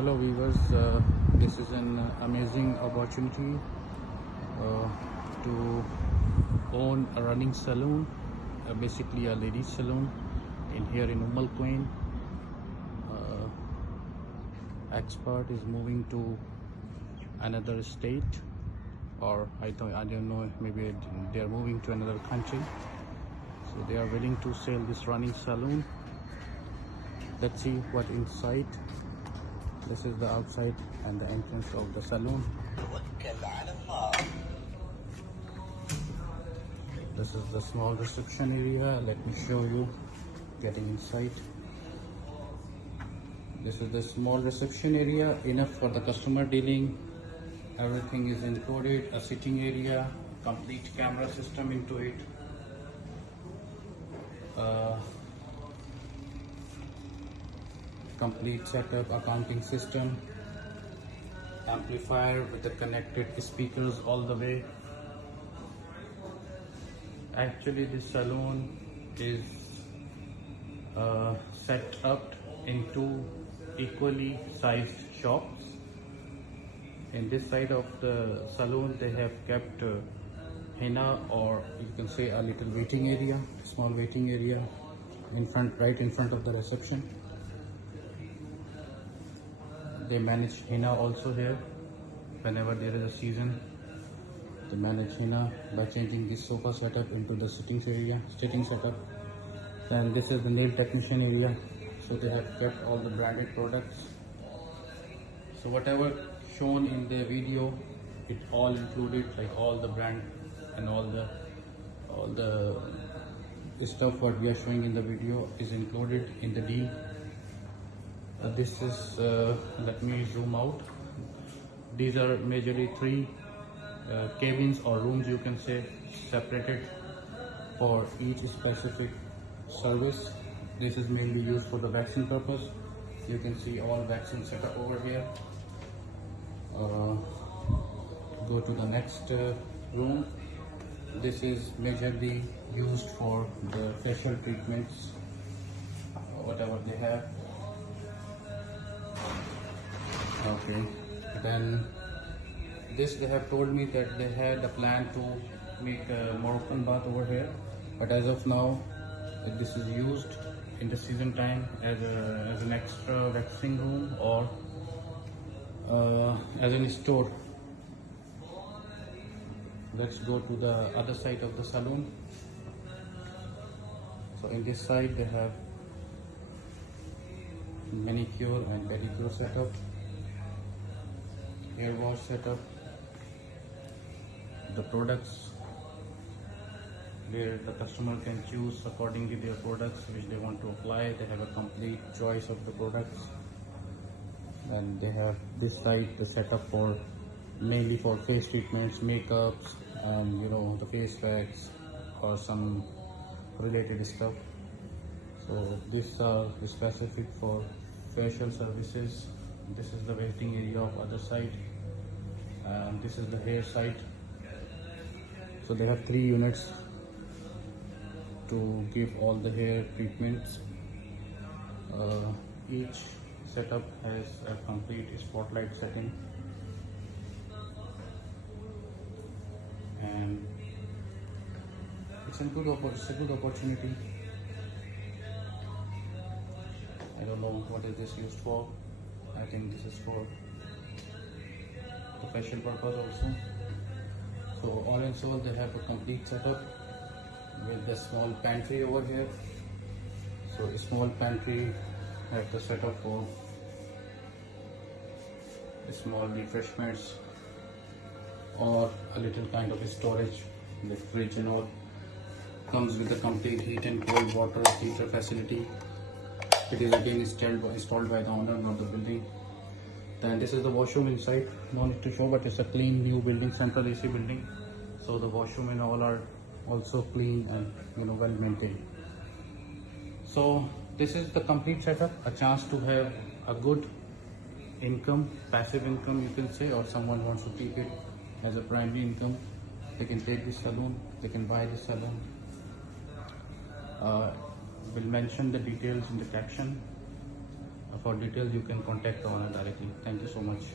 Hello viewers, this is an amazing opportunity to own a running salon, basically a ladies salon in here in Umm Al Quwain. Expert is moving to another state, or I don't know, maybe they are moving to another country, so they are willing to sell this running salon. Let's see what inside. This is the outside and the entrance of the salon. This is the small reception area. Let me show you getting inside. This is the small reception area, enough for the customer dealing. Everything is included, a sitting area, complete camera system into it. Complete setup, accounting system, amplifier with the connected speakers all the way. Actually this salon is set up in two equally sized shops. In this side of the salon they have kept henna, or you can say a little waiting area, small waiting area in front, right in front of the reception. They manage henna also here. Whenever there is a season, they manage henna by changing this sofa setup into the sitting setup. Then this is the nail technician area, so they have kept all the branded products. So whatever shown in the video, it all included, like all the brand and all the stuff what we are showing in the video is included in the deal. This is let me zoom out. These are majorly three cabins or rooms, you can say, separated for each specific service. This is mainly used for the vaccine purpose. You can see all vaccine setup over here. Go to the next room. This is majorly used for the facial treatments, whatever they have. Okay, then this, they have told me that they had a plan to make a Moroccan bath over here, but as of now this is used in the season time as an extra waxing room, or as a store. Let's go to the other side of the salon. So in this side they have manicure and pedicure setup, hair wash setup, the products where the customer can choose accordingly their products which they want to apply. They have a complete choice of the products. And they have this side the setup for mainly for face treatments, makeups, and the face wax or some related stuff. So these are specific for facial services. This is the waiting area of other side, and this is the hair side. So they have 3 units to give all the hair treatments. Each setup has a complete spotlight setting, and it's a good opportunity. I don't know what is this used for. I think this is for the facial purpose also. So all in all, they have a complete setup with the small pantry over here. So a small pantry have the setup for small refreshments or a little kind of storage, the fridge and all. Comes with a complete heat and cold water heater facility. It is again installed by the owner, not the building. Then this is the washroom inside. No need to show, but it's a clean new building, central AC building. So the washroom and all are also clean and well maintained. So this is the complete setup. A chance to have a good income, passive income you can say, or someone wants to keep it as a primary income. They can take this salon, they can buy this salon. We'll mention the details in the caption. For details, you can contact the owner directly. Thank you so much.